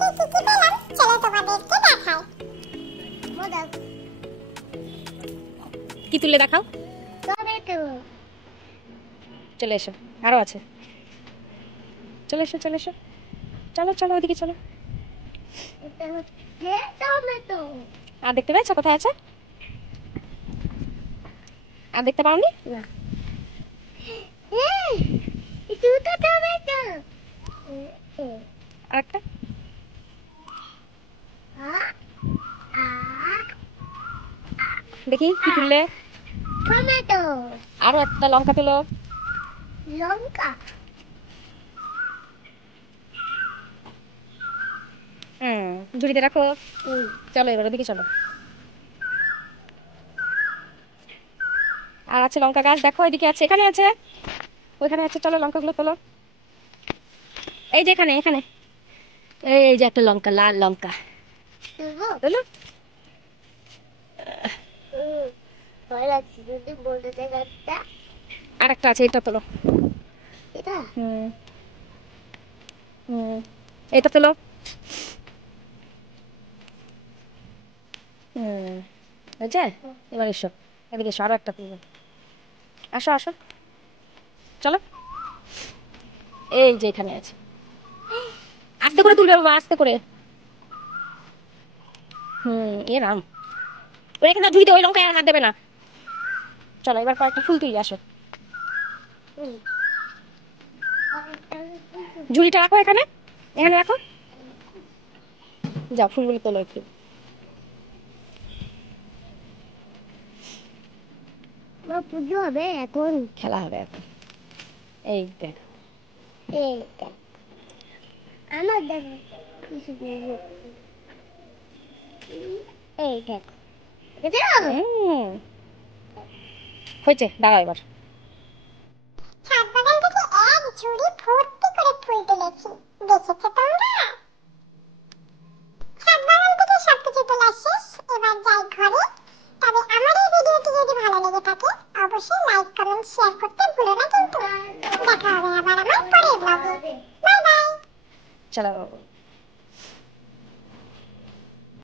থেকে কি কি পেলাম চলো তোমাদেরকে দেখাই। মোদক কি তুলে দেখাও। টমেটো চলে এসো, আরো আছে। চলে এসো চলে এসো, চলো চলো ওদিকে চলো। এটা হচ্ছে টমেটো। আর দেখতে পাচ্ছ কোথায় আছে? আর দেখতে পাওনি? না দুটো টমেটো। আরেকটা দেখি কি তুললে। টমেটো আরো একটা লঙ্কা তুলো। লঙ্কা ঝুড়িতে রাখো। চলো এবার ওদিকে চলো। আর আছে লঙ্কা গাছ, দেখো এদিকে আছে, এখানে আছে, ওইখানে আছে। চলো লঙ্কাগুলো তোলো। এই যে এখানে এখানে, এই যে একটা লঙ্কা, লাল লঙ্কা তোলো। আর একটা আছে, এটা তোলো। এটা এটা তোলো। হয়েছে? এবার এসো এদিকে এসো, আরো একটা তুলবো। আসো আসো চলো। এই যে এখানে আছে, আস্তে করে তুলবে বাবা, আস্তে করে। এ রাম, ওই এখানে ঝুড়িতে ওই লঙ্কায় আর হাত দেবে না। চলো এবার কয়েকটা ফুল তুলি, আসো। ঝুড়িটা রাখো এখানে, এখানে রাখো। যাও ফুলগুলো তোলো একটু। পুজো হবে এখন, খেলা হবে এখন। এই দেখ, এইটা আমার দেখো এই দেখো হয়েছে, দাঁড়াও এবার। ছাদ বাগান থেকে এক ঝুড়ি ভর্তি করে ফুল তুলেছি, দেখেছো তোমরা? ছাদ বাগান থেকে সবকিছু তোলা শেষ, এবার যাই ঘরে। তবে আমার এই ভিডিওটি যদি ভালো লেগে থাকে অবশ্যই লাইক কমেন্ট শেয়ার করতে ভুলো না কিন্তু। দেখা হবে আবার আমার পরের ব্লগে। Bye bye. চলো।